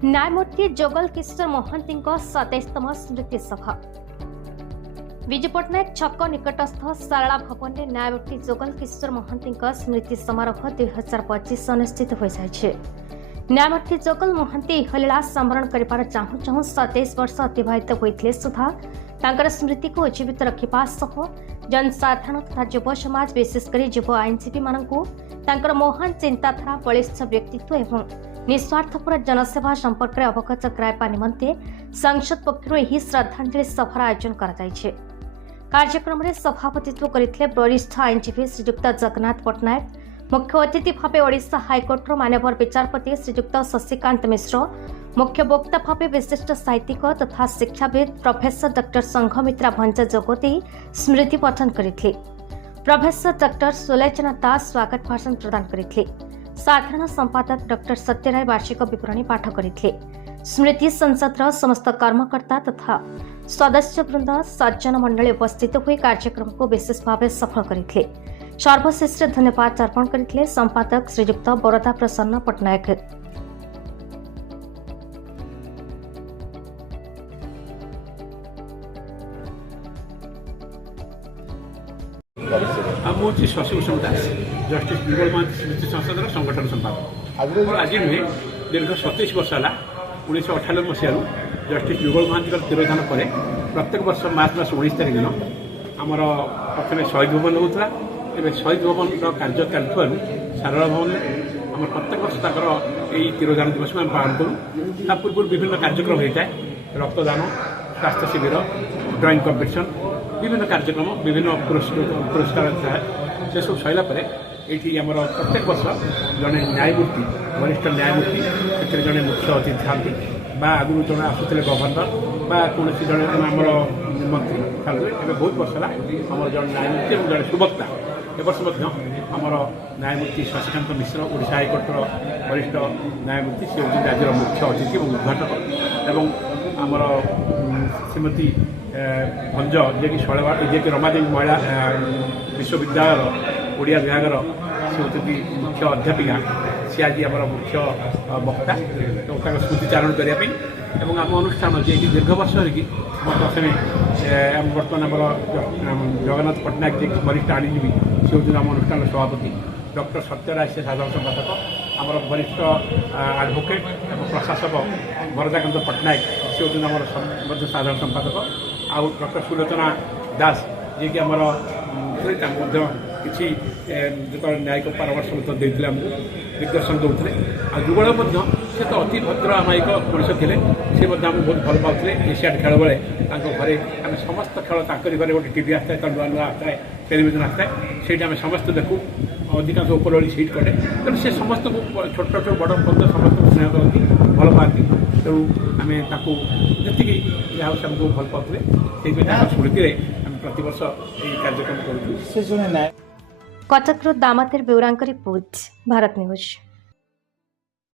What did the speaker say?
न्यायमूर्ति जोगल किशोर महांती 27तम स्मृति सभा विजु पट्टनायक छक निकटस्थ सारला भवन में न्यायमूर्ति जोगल किशोर महांती स्मृति समारोह 2025 अनुष्ठित हो जाए। न्यायमूर्ति जोगल महांती इहलीला स्मरण कर चाहू चाहू 27 वर्ष अतिवाहित होते सुधा तांकर स्मृति को उज्जीवित रखा सह जनसाधारण तथा युव समाज विशेषकर युव आईनजीवी मानू तांकर महान चिंताधारा बलिष्ठ व्यक्तित्व एवं निस्वार्थपर जनसेवा संपर्क में अवगत कराइबा निमंते संसद पक्षर यह श्रद्धांजलि सभार आयोजन कर कार्यक्रम में सभापतित्व करते वरिष्ठ आईनजीवी श्रीयुक्त जगन्नाथ पट्टनायक, मुख्य अतिथि भाव ओडिशा हाइकोर्टर मानवर विचारपति श्रीयुक्त शशिकांत मिश्र, मुख्य वक्ता भाव विशिष्ट साहित्यिक तथा शिक्षाविद प्रोफेसर डॉक्टर संघमित्रा भंज जोगदे स्मृति पठन करते। प्रोफेसर डॉक्टर सुलोचना दास स्वागत भाषण प्रदान करते। साधारण संपादक डॉक्टर सत्यराय वार्षिक विवरणी पाठ करते। स्मृति संसदर समस्त कर्मकर्ता तथा सदस्य वृंद सज्जन मंडली उपस्थित हुए कार्यक्रम को विशेष भाव सफल करते। सर्वश्रेष्ठ धन्यवाद अर्पण करते संपादक श्रीयुक्त वरदा प्रसन्न पट्टनायक। मुझे शशिभूषण दास जस्टिस जुगल महांती स्मृति संसद संगठन संपादक। आज नुहे दीर्घ 27 वर्ष है 1998 मसीह जस्टिस जुगल महांती तिरोधान पर प्रत्येक वर्ष मार्च मास 19 तारिख दिन आमर प्रथम शहीद भवन होता है। शहीद भवन कार्य चलुवर सारला भवन आम प्रत्येक वर्ष यही तिरोधान दिवस में पालन करूँ। पूर्व विभिन्न कार्यक्रम होता है, रक्तदान, स्वास्थ्य शिविर, ड्रॉइंग कंपिटिशन, विभिन्न कार्यक्रम, विभिन्न पुरस्कार था। से सब सरला ये आम प्रत्येक वर्ष जड़े न्यायमूर्ति, वरिष्ठ न्यायमूर्ति से जड़े मुख्य अतिथि था आगु जड़े आसूले गवर्नर कौन जड़े आमर मंत्री था। बहुत वर्ष है आम जड़े न्यायमूर्ति और जड़े सुवक्ता। ए वर्ष आमर न्यायमूर्ति शशिकांत मिश्र ओडिशा हाइकोर्टर वरिष्ठ न्यायमूर्ति से होती आज मुख्य अतिथि और उद्घाटक एवं आमर श्रीमती भंज जी शैलवाड़ जी रमादेवी महिला विश्वविद्यालय ओडिया विभाग से होती मुख्य अध्यापिका सी आज आम मुख्य वक्ता तो स्मृतिचारण करने आम अनुष्ठान जी दीर्घ वर्ष प्रथम बर्तमान आम जगन्नाथ पट्टनायक जी वरिष्ठ आईनजीवी सी होती आम अनुष्ठान सभापति, डॉक्टर सत्यराय से साधारण संपादक, आम वरिष्ठ एडवोकेट और प्रशासक वरदाकांत पट्टनायक सी होती आम साधारण संपादक, आ डॉक्टर सुलोचना दास जी की आमर किसी जो न्यायिक परामर्श देते आमको दिग्दर्शन दूसरे। आ जुगल से तो अति भद्र अमायिक मनुष्य थे, सी आमको बहुत भल पाते। एशियाड खेल बेले घरे आम समस्त खेल घरे गोटे टीवी आता है, नुआ नुआ आता है, टेलीविजन आता है, से आम समस्त देखू। अधिकांश उपरओली सीट कटे तेणु से समस्त छोट छोट बड़ पर्यटन समस्त स्नेह करती, भल पाती। तेणु आम जी आमको भल पाते से स्मृति आम प्रतिवर्ष ये कार्यक्रम करूँ। कटक दामातेर बेउरांक रिपोर्ट, भारत न्यूज।